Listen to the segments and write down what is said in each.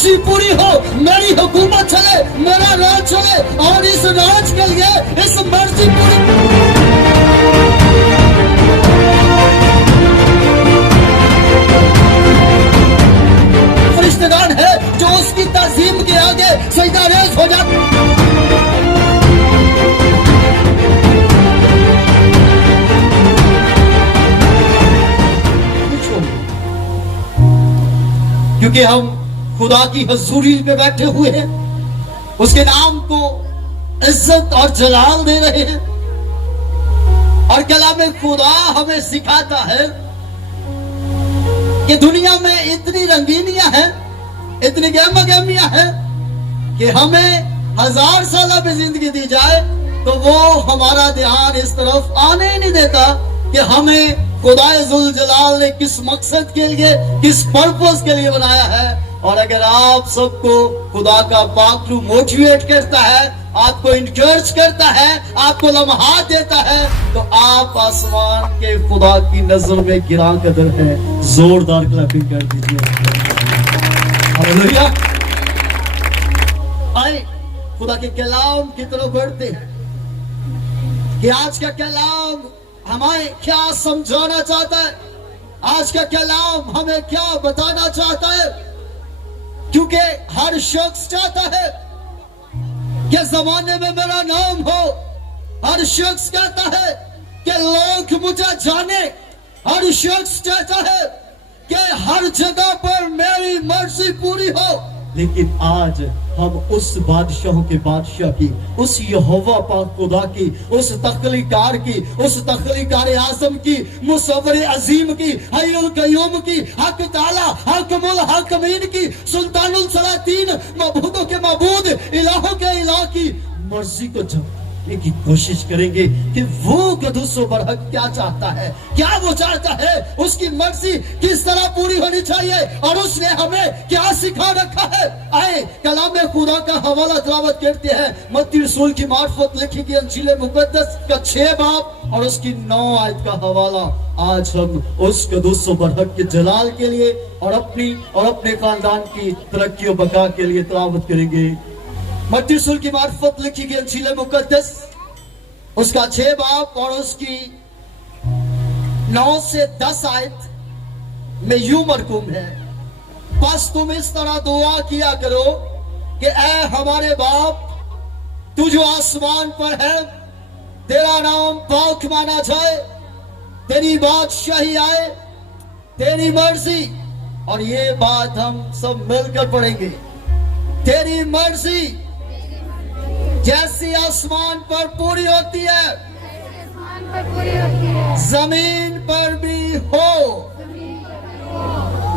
मर्जी पूरी हो, मेरी हुकूमत चले, मेरा राज चले, और इस राज के लिए इस मर्जी पूरी फरिश्तेगान है जो उसकी ताज़ीम के आगे सजदा रेज़ हो जाते। क्योंकि हम खुदा की हजूरी पे बैठे हुए हैं, उसके नाम को इज्जत और जलाल दे रहे हैं। और कलाम खुदा हमें सिखाता है कि दुनिया में इतनी रंगीनियां हैं, इतनी गहमा-गहमियां हैं कि हमें 1000 साल भी जिंदगी दी जाए तो वो हमारा ध्यान इस तरफ आने ही नहीं देता कि हमें खुदाए जुल जलाल ने किस मकसद के लिए, किस पर्पस के लिए बनाया है। और अगर आप सबको खुदा का पाक रूह मोटिवेट करता है, आपको इंकरेज करता है, आपको लम्हा देता है, तो आप आसमान के खुदा की नजर में गिरा कदर है। जोरदार क्लैपिंग कर दीजिए। हालेलुया। आए खुदा के कलाम की तरफ बढ़ते हैं कि आज का कलाम हमें क्या समझाना चाहता है, आज का कलाम हमें क्या बताना चाहता है। क्योंकि हर शख्स चाहता है कि जमाने में मेरा नाम हो, हर शख्स कहता है कि लोग मुझे जाने, हर शख्स चाहता है कि हर जगह पर मेरी मर्जी पूरी हो। लेकिन आज हम उस बादशाहों के बादशाह की, उस यहोवा पाक खुदा की, उस तख्लीकार की, उस तख्लीकार आज़म की, मुसव्विर अजीम की, हय्युल कय्यूम की, हक ताला हकमुल हकमीन की, सुल्तानुल सलातीन, मबूदों के मबूद, इलाहों के इलाह की मर्जी को जमाने की कोशिश करेंगे कि वो कदूसो बरहक क्या चाहता है, क्या वो चाहता है, उसकी मर्जी किस तरह पूरी होनी चाहिए और उसने हमें क्या सिखा रखा है। आए कलाम खुदा का हवाला तिलावत करते हैं। मत्ती रसूल की मार्फत लिखी गई इंजील मुकद्दस का 6 बाब और उसकी 9 आयत का हवाला आज हम उस कदूसो बरहक के जलाल के लिए और अपने खानदान की तरक्की और बका के लिए तिलावत करेंगे। मत्ती रसूल की मार्फत लिखी गई इंजील मुकद्दस उसका 6 बाब और उसकी 9 से 10 आयत में यूं मरकूम है, बस तुम इस तरह दुआ किया करो कि ऐ हमारे बाप, तू जो आसमान पर है, तेरा नाम पाक माना जाए, तेरी बादशाही आए, तेरी मर्जी। और ये बात हम सब मिलकर पढ़ेंगे। तेरी मर्जी जैसी आसमान पर पूरी होती है, जमीन पर भी हो,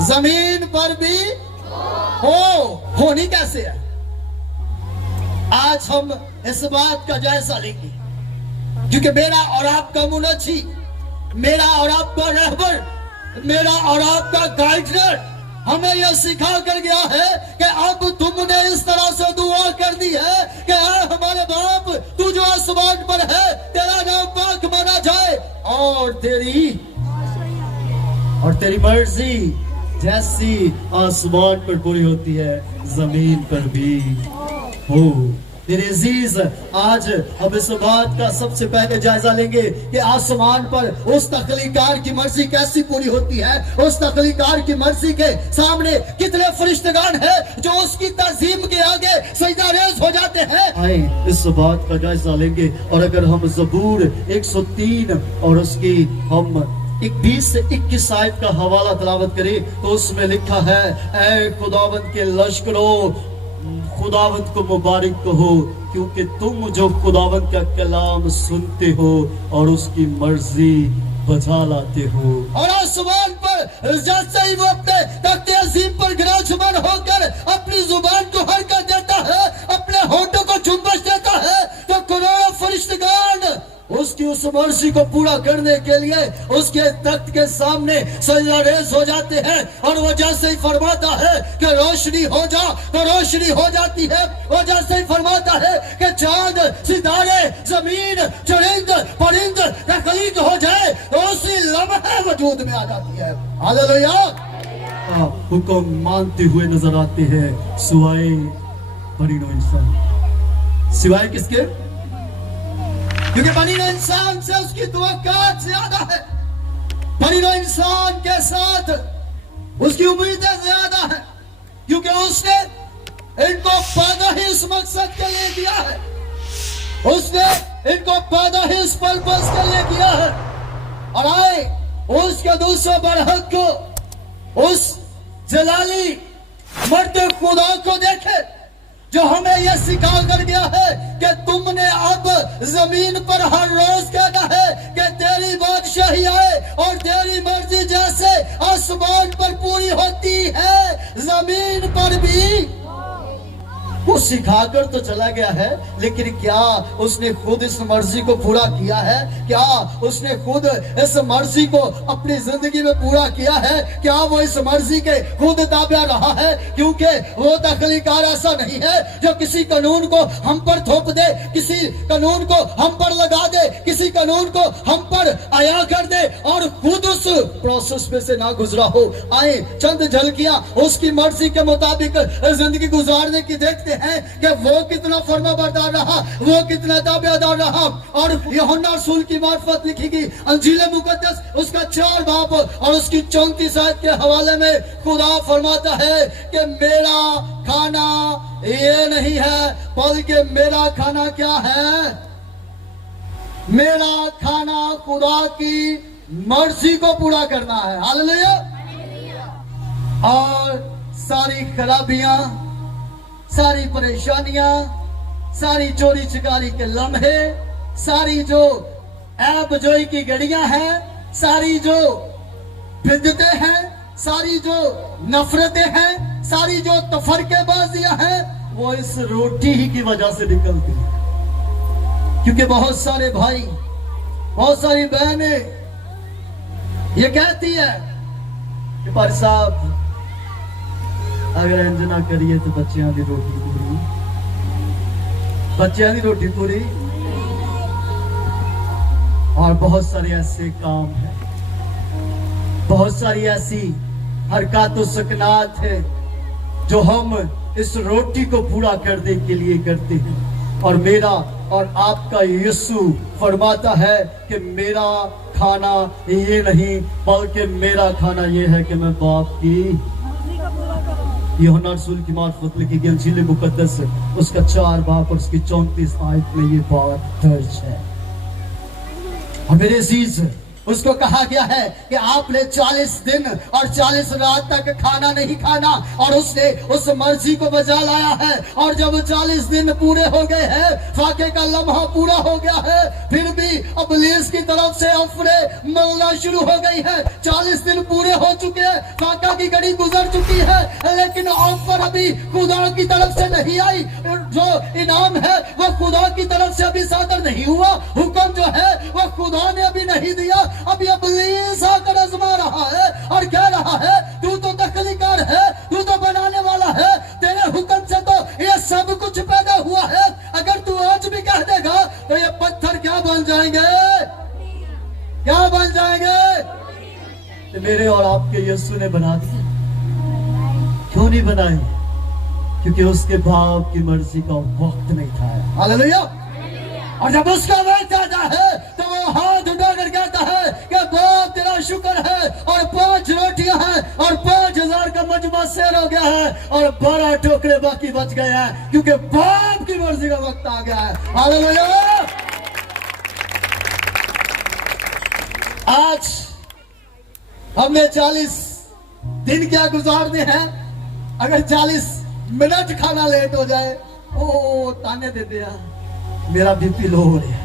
जमीन पर भी होनी कैसे है। आज हम इस बात का जायजा लेंगे क्योंकि मेरा और आपका मुनज्जी, मेरा और आपका रहबर, मेरा और आपका गाइडर हमें यह सिखा कर गया है कि अब तुमने इस तरह से दुआ कर दी है कि हमारे बाप, तू जो आसमान पर है, तेरा नाम पाक माना जाए और तेरी मर्जी जैसी आसमान पर पूरी होती है, जमीन पर भी हो। मेरे अजीज, आज हम इस बात का सबसे पहले जायजा लेंगे कि आसमान पर उस तख्लीकार की मर्जी कैसी पूरी होती है। उस तख्लीकार की मर्जी के सामने कितने फरिश्तेगान हैं जो उसकी ताज़ीम के आगे सजदा रेज़ हो जाते हैं। आए इस बात का जायजा लेंगे। और अगर हम ज़बूर 103 और उसकी हम 20 से 21 आयत का हवाला तिलावत करें तो उसमें लिखा है, ऐ खुदावंद के लश्करों, खुदावंद को मुबारक कहो, क्योंकि तुम जो खुदावंद का कलाम सुनते हो और उसकी मर्जी बजा लाते हो। और आसमान पर जैसे ही वो अपने तख्ते अजीम पर विराजमान होकर अपनी जुबान को हरकत देता है, अपने होठों को जुम्बश देता है, तो करोड़ों फरिश्तेगान उसकी उस मर्जी को पूरा करने के लिए उसके तख्त के सामने सजदा रेज़ हो जाते हैं। और वो जैसे ही फरमाता है कि रोशनी हो जा तो रोशनी हो जाती है। वो जैसे ही फरमाता है कि चांद, सितारे, जमीन, चरिंद, परिंद तख्लीक हो जाए तो उसी लम्हे वजूद में आ जाती है। हालेलुया। का हुक्म मानते हुए नजर आते हैं, सिवाय बनी नो इंसान। सिवाय किसके? क्योंकि बनी नो इंसान से उसकी तवक्कुआत ज्यादा है, बनी नो इंसान के साथ उसकी उम्मीदें ज्यादा है, क्योंकि उसने इनको पैदा ही इस मकसद के लिए किया है, उसने इनको पैदा ही इस पर्पस के लिए किया है। और आए उसके दूसरे बरहक को, उस जलाली मर्द खुदा को देखे जो हमें यह सिखा कर गया है कि तुमने अब जमीन पर हर रोज कहना है कि तेरी बादशाही आए और तेरी मर्जी जैसे आसमान पर पूरी होती है जमीन पर भी। वो सिखाकर तो चला गया है, लेकिन क्या उसने खुद इस मर्जी को पूरा किया है? क्या उसने खुद इस मर्जी को अपनी जिंदगी में पूरा किया है? क्या वो इस मर्जी के खुद ताबे रहा है? क्योंकि वो तख्लीकार ऐसा नहीं है जो किसी कानून को हम पर थोप दे, किसी कानून को हम पर लगा दे, किसी कानून को हम पर आया कर दे और खुद उस प्रोसेस में से ना गुजरा हो। आए चंद झलकियां उसकी मर्जी के मुताबिक जिंदगी गुजारने की देखते हैं कि वो कितना फर्माबरदार रहा, वो कितना ताबेदार रहा। और यूहन्ना रसूल की मार्फत लिखी गई अंजील मुकद्दस उसका 4 बाब और उसकी 34 आयत के हवाले में खुदा फरमाता है कि मेरा खाना ये नहीं है, बल्कि मेरा खाना क्या है? मेरा खाना खुदा की मर्जी को पूरा करना है। हालेलुया। और सारी खराबियां, सारी परेशानियां, सारी चोरी चकारी के लम्हे, सारी जो ऐब जोई की घड़ियां हैं, सारी जो बिदतें हैं, सारी जो नफरतें हैं, सारी जो तफरकेबाजियां हैं, वो इस रोटी ही की वजह से निकलती है। क्योंकि बहुत सारे भाई, बहुत सारी बहनें ये कहती है कि पर साहब अगर अंजना करिए तो बच्चियां की रोटी पूरी, बच्चियां की रोटी पूरी। और बहुत सारे ऐसे काम हैं, बहुत सारी ऐसी हरकत और सकनात है जो हम इस रोटी को पूरा करने के लिए करते हैं। और मेरा और आपका यीशु फरमाता है कि मेरा खाना ये नहीं, बल्कि मेरा खाना ये है कि मैं बाप की यूहन्ना रसूल की मार्फत लिखी गई अंजील मुकद्दस उसका 4 बाब और उसकी 34 आयत में ये बात दर्ज है। और मेरे अजीज, उसको कहा गया है कि आपने 40 दिन और 40 रात तक खाना नहीं खाना, और उसने उस मर्जी को बजा लाया है। और जब 40 दिन पूरे हो गए हैं, फाके का लम्हा पूरा हो गया है, फिर भी इब्लीस की तरफ से ऑफरे मिलना शुरू हो गई है। 40 दिन पूरे हो चुके हैं, फाका की घड़ी गुजर चुकी है, लेकिन ऑफर अभी खुदा की तरफ से नहीं आई। जो इनाम है वो खुदा की तरफ से अभी सादर नहीं हुआ, हुक्म जो है वो खुदा ने अभी नहीं दिया। अभी इब्लीस आकर आजमा रहा है और कह रहा है तू तो तख्लीकार है, तू तो बनाने वाला है, तेरे हुक्म से तो ये सब कुछ पैदा हुआ है। अगर तू आज भी कह देगा तो ये पत्थर क्या बन जाएंगे? क्या बन जाएंगे? तो मेरे और आपके यीशु ने बना दिया। क्यों नहीं बनाए? क्योंकि उसके बाप की मर्जी का वक्त नहीं था। हालेलुया। और जब उसका वक्त आता है तो वो हाथ उठाकर कहता है कि बाप तेरा शुक्र है, और 5 रोटियां हैं और 5000 का मजमा शेर हो गया है, और 12 टोकरे बाकी बच गए हैं, क्योंकि बाप की मर्जी का वक्त आ गया है। हालेलुया। आज हमने 40 दिन क्या गुजारने हैं? अगर 40 मिनट खाना लेट हो जाए, ओ ताने देते हैं, मेरा बीपी लो हो रहा है,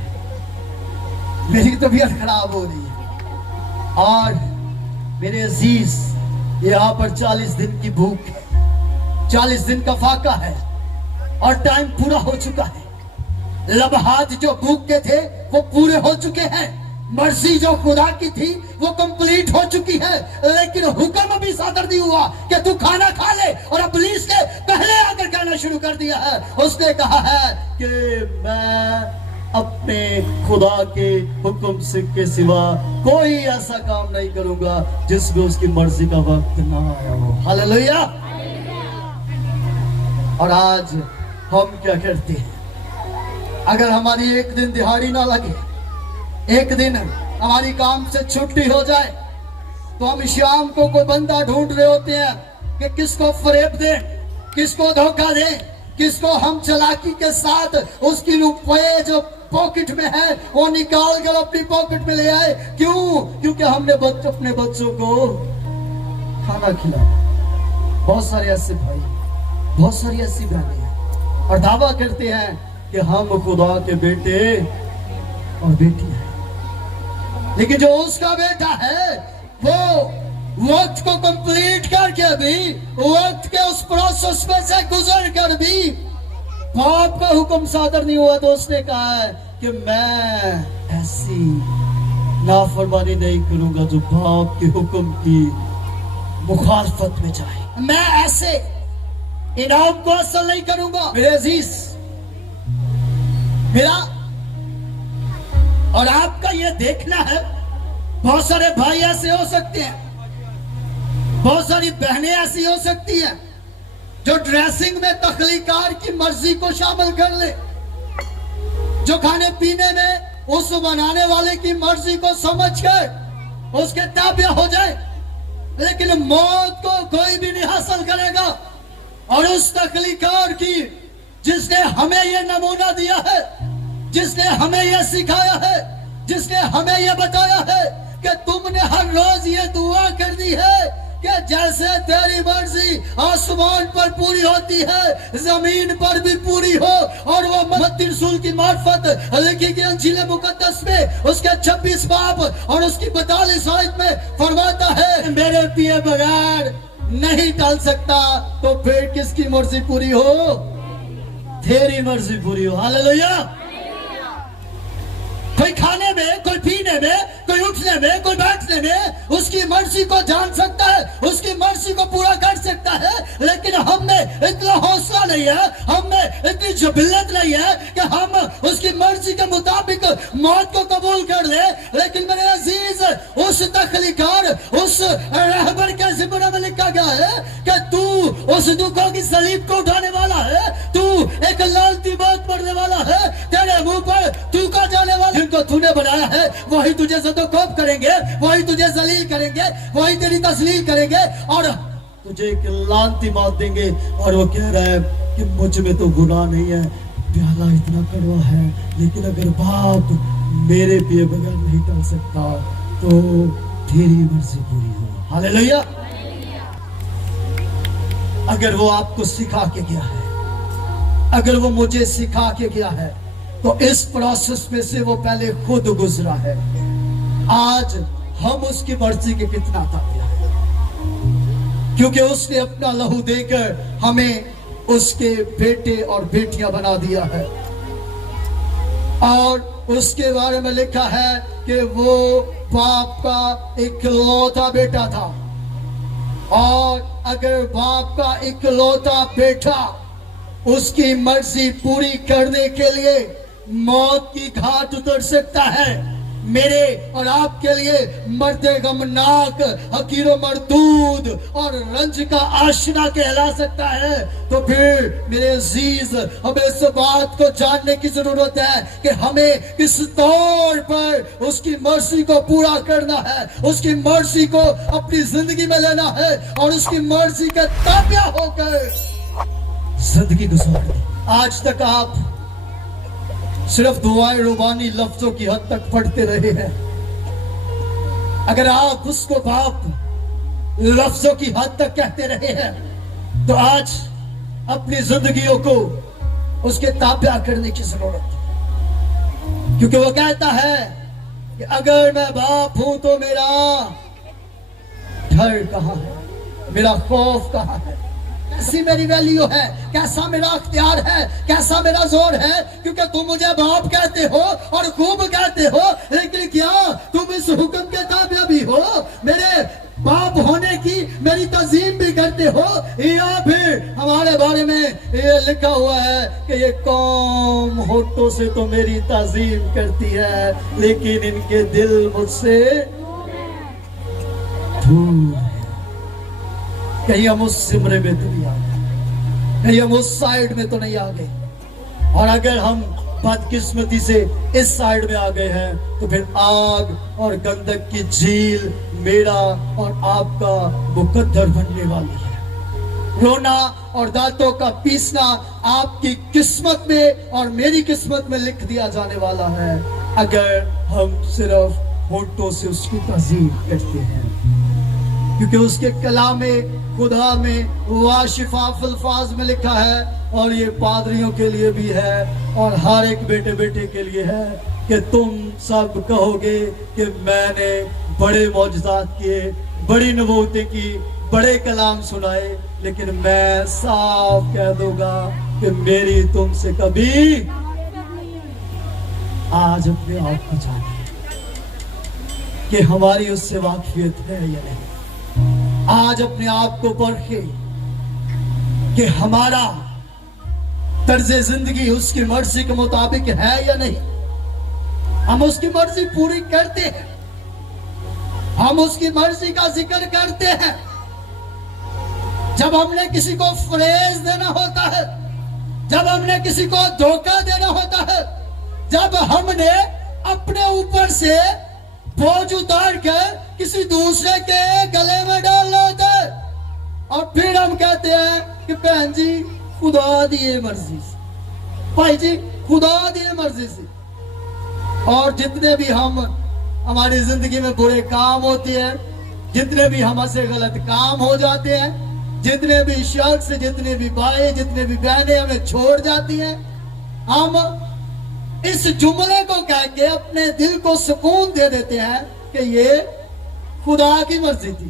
मेरी तबीयत खराब हो रही है। और मेरे अजीज, यहाँ पर 40 दिन की भूख है, 40 दिन का फाका है, और टाइम पूरा हो चुका है। लम्हात जो भूख के थे वो पूरे हो चुके हैं, मर्जी जो खुदा की थी वो कंप्लीट हो चुकी है, लेकिन हुक्म अभी सादर नहीं हुआ कि तू खाना खा ले। और इब्लीस ने पहले आकर कहना शुरू कर दिया है, उसने कहा है कि मैं अपने खुदा के हुक्म से के सिवा कोई ऐसा काम नहीं करूंगा जिसमें उसकी मर्जी का वक्त ना आया हो। हालेलुया। और आज हम क्या करते हैं, अगर हमारी एक दिन दिहाड़ी ना लगे, एक दिन हमारी काम से छुट्टी हो जाए, तो हम शाम को कोई बंदा ढूंढ रहे होते हैं कि किसको फरेब दे, किसको धोखा दे, किसको हम चालाकी के साथ उसकी रुपए जो पॉकेट में है वो निकाल कर अपनी पॉकेट में ले आए। क्यों? क्योंकि हमने अपने बच्चों को खाना खिलाया। बहुत सारे ऐसे भाई, बहुत सारी ऐसी बहनें हैं और दावा करते हैं कि हम खुदा के बेटे और बेटी हैं, लेकिन जो उसका बेटा है वो वक्त को कंप्लीट करके भी, वक्त के उस प्रोसेस में से गुजर कर भी बाप का हुक्म सादर नहीं हुआ, तो उसने कहा है कि मैं ऐसी नाफरमानी नहीं करूंगा जो बाप के हुक्म की मुखालफत में जाए। मैं ऐसे इनाम को हासिल नहीं करूंगा। मेरे अजीज, मेरा और आपका ये देखना है, बहुत सारे भाई ऐसे हो सकते हैं, बहुत सारी बहनें ऐसी हो सकती हैं जो ड्रेसिंग में तख्लीकार की मर्जी को शामिल कर ले, जो खाने पीने में उस बनाने वाले की मर्जी को समझ कर उसके ताबिया हो जाए, लेकिन मौत को कोई भी नहीं हासिल करेगा। और उस तख्लीकार की जिसने हमें यह नमूना दिया है, जिसने हमें यह सिखाया है, जिसने हमें यह बताया है कि तुमने हर रोज ये दुआ कर दी है कि जैसे तेरी मर्जी आसमान पर पूरी होती है जमीन पर भी पूरी हो। और वो मत्ती रसूल की मार्फत लिखी गई अंजील मुकद्दस में उसके 26 बाब और उसकी 42 आयत में फरमाता है, मेरे पिए बगैर नहीं टल सकता, तो फिर किसकी मर्जी पूरी हो? तेरी मर्जी पूरी हो। हालेलुया। कोई खाने में, कोई पीने में, कोई उठने में, कोई बैठने में उसकी मर्जी को जान सकता है, उसकी मर्जी को पूरा कर सकता है, लेकिन हमें इतना हौसला नहीं है, हमें इतनी जबिलत नहीं है कि हम उसकी मर्जी के मुताबिक मौत को कबूल कर ले। लेकिन मेरे अजीज, उस तख्लीकार, उस रहबर के ज़िम्मे में लिखा गया है कि तू उस दुखों की सलीब को उठाने वाला है, तू एक लालती बात पढ़ने वाला है, तेरे मुंह पर थूका जाने वाला जिनको तूने बनाया है वही तुझे सदोकोप करेंगे, वही तुझे जलील करेंगे, वही तेरी तस्लील करेंगे और तुझे एक लानती बात देंगे। और वो कह रहा है कि मुझ में तो गुनाह नहीं है, प्याला इतना कड़वा है, लेकिन अगर बाप मेरे पिए बगैर नहीं टल सकता तो तेरी मर्जी पूरी हो। हालेलुया। अगर वो आपको सिखा के गया है, अगर वो मुझे सिखा के गया है, तो इस प्रोसेस में से वो पहले खुद गुजरा है। आज हम उसकी मर्जी के कितना ताबिया है, क्योंकि उसने अपना लहू देकर हमें उसके बेटे और बेटियां बना दिया है। और उसके बारे में लिखा है कि वो बाप का इकलौता बेटा था, और अगर बाप का इकलौता बेटा उसकी मर्जी पूरी करने के लिए मौत की घाट उतर सकता है, मेरे और आपके लिए मर्दे गमनाक, हकीरो मरदूद और रंज का आशना कहला सकता है, तो फिर मेरे अजीज हमें इस बात को जानने की जरूरत है कि हमें किस तौर पर उसकी मर्जी को पूरा करना है, उसकी मर्जी को अपनी जिंदगी में लेना है और उसकी मर्जी के ताबिया होकर जिंदगी गुजारनी। आज तक आप सिर्फ दुआए रुबानी लफ्जों की हद तक पढ़ते रहे हैं। अगर आप उसको बाप लफ्जों की हद तक कहते रहे हैं, तो आज अपनी जिंदगियों को उसके ताबिया करने की जरूरत है, क्योंकि वो कहता है कि अगर मैं बाप हूं तो मेरा डर कहां है, मेरा खौफ कहां है, कैसी मेरी वैल्यू है, कैसा मेरा अख्तियार है, कैसा मेरा जोर है, क्योंकि तुम मुझे बाप कहते हो और खूब कहते हो, लेकिन क्या तुम इस हुक्म के ताबिया भी हो, मेरे बाप होने की मेरी तज़ीम भी करते हो, या फिर हमारे बारे में ये लिखा हुआ है कि ये कौम होठों से तो मेरी ताजीम करती है, लेकिन इनके दिल मुझसे दूर है। कहीं हम उस सिमरे में तो नहीं आ गए, कहीं हम उस साइड में तो नहीं आ गए। और अगर हम बदकिस्मती से इस साइड में आ गए हैं तो फिर आग और गंधक की झील मेरा और आपका मुकद्दर बनने वाली है। रोना और दांतों का पीसना आपकी किस्मत में और मेरी किस्मत में लिख दिया जाने वाला है, अगर हम सिर्फ होठों से उसकी ताज़ीम करते हैं। क्योंकि उसके कलाम खुदा में वाशिफाफ अल्फाज में लिखा है, और ये पादरियों के लिए भी है और हर एक बेटे बेटे के लिए है, कि तुम सब कहोगे कि मैंने बड़े मौजज़ात किए, बड़ी नबूवतें की, बड़े कलाम सुनाए, लेकिन मैं साफ कह दूंगा कि मेरी तुमसे कभी आज अपने आप को जाने कि हमारी उससे वाकफियत है या नहीं। आज अपने आप को परखे कि हमारा तर्ज़े जिंदगी उसकी मर्जी के मुताबिक है या नहीं। हम उसकी मर्जी पूरी करते हैं, हम उसकी मर्जी का जिक्र करते हैं। जब हमने किसी को फरेज देना होता है, जब हमने किसी को धोखा देना होता है, जब हमने अपने ऊपर से बोझ उतार कर किसी दूसरे के गले में डालना होता है, और फिर हम कहते हैं कि बहन जी खुदा दिए मर्जी से, भाई जी खुदा दिए मर्जी से। और जितने भी हम हमारी जिंदगी में बुरे काम होते हैं, जितने भी हमसे गलत काम हो जाते हैं, जितने भी शख्स, जितने भी भाई, जितने भी बहनें हमें छोड़ जाती हैं, हम इस जुमले को कह के अपने दिल को सुकून दे देते हैं कि ये खुदा की मर्जी थी।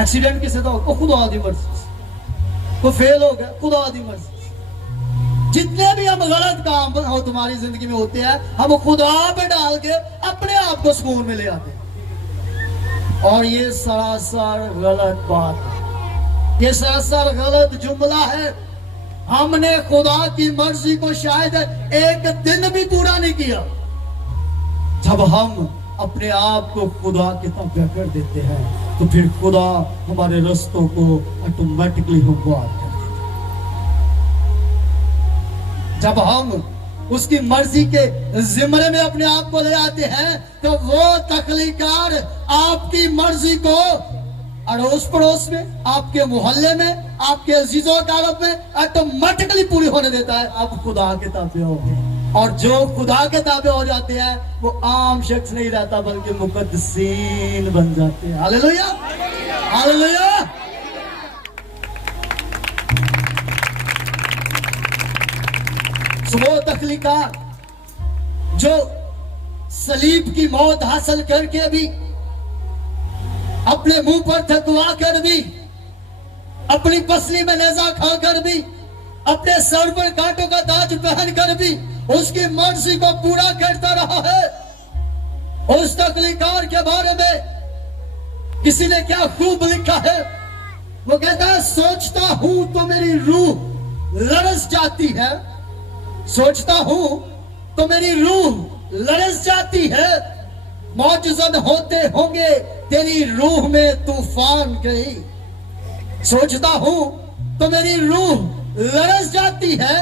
एक्सीडेंट किसी का हो, खुदा की मर्जी से, वो फेल हो गया, खुदा की मर्जी से। जितने भी हम गलत काम हो तुम्हारी जिंदगी में होते हैं, हम खुदा पे डाल के अपने आप को सुकून में ले आते हैं। और ये सरासर गलत बात है, ये सरासर गलत जुमला है। हमने खुदा की मर्जी को शायद एक दिन भी पूरा नहीं किया। जब हम अपने आप को खुदा के ताबे कर देते हैं तो फिर खुदा हमारे रास्तों को ऑटोमेटिकली हमवार कर देता है। जब हम उसकी मर्जी के जिम्मे में अपने आप को ले आते हैं तो वो तख्लीकार आपकी मर्जी को अड़ोस पड़ोस में, आपके मोहल्ले में, आपके अजीजों कारब में ऑटोमेटिकली पूरी होने देता है। आप खुदा के ताबे हो गए, और जो खुदा के ताबे हो जाते हैं वो आम शख्स नहीं रहता बल्कि मुकद्दसीन बन जाते हैं। Hallelujah, hallelujah. वो तख्लीकार जो सलीब की मौत हासिल करके भी, अपने मुंह पर थकवा कर भी, अपनी पसली में नेजा खाकर भी, अपने सर पर कांटों का ताज पहन कर भी उसकी मर्जी को पूरा करता रहा है। उस तख्लीकार के बारे में किसी ने क्या खूब लिखा है, वो कहता है, सोचता हूं तो मेरी रूह लरस जाती है, सोचता हूं तो मेरी रूह लरस जाती है, मौजज़न होते होंगे तेरी रूह में तूफान गई। सोचता हूं तो मेरी रूह लरस जाती है,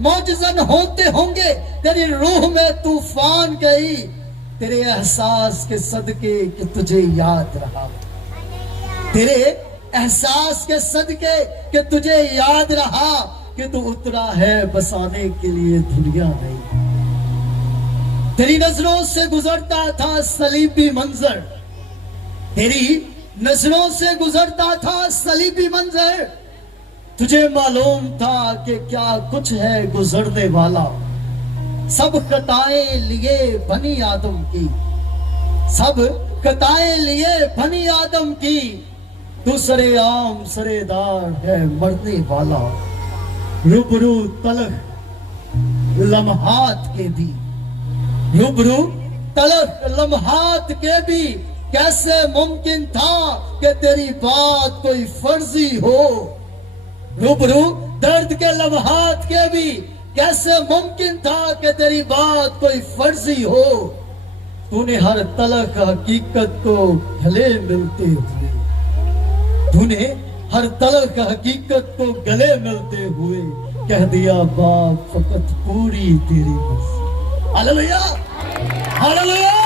मौजज़न होते होंगे तेरी रूह में तूफान गई, तेरे एहसास के सदके कि तुझे याद रहा, तेरे एहसास के सदके कि तुझे याद रहा कि तू उतरा है बसाने के लिए दुनिया नहीं। तेरी नजरों से गुजरता था सलीबी मंजर, तेरी नजरों से गुजरता था सलीबी मंजर, तुझे मालूम था कि क्या कुछ है गुजरने वाला। सब खताएं लिए बनी आदम की, सब खताएं लिए बनी आदम की, तू सरेआम सरेदार है मरने वाला। रूबरू तलख लम्हात के भी, रूबरू तलख लम्हात के भी, कैसे मुमकिन था कि तेरी बात कोई फर्जी हो। रूबरू दर्द के लम्हात के भी कैसे मुमकिन था कि तेरी बात कोई फर्जी हो। तूने हर तलख हकीकत को गले मिलते हुए, तूने हर तलख हकीकत को गले मिलते हुए कह दिया बाप फकत पूरी तेरी मर्जी। Hallelujah, hallelujah.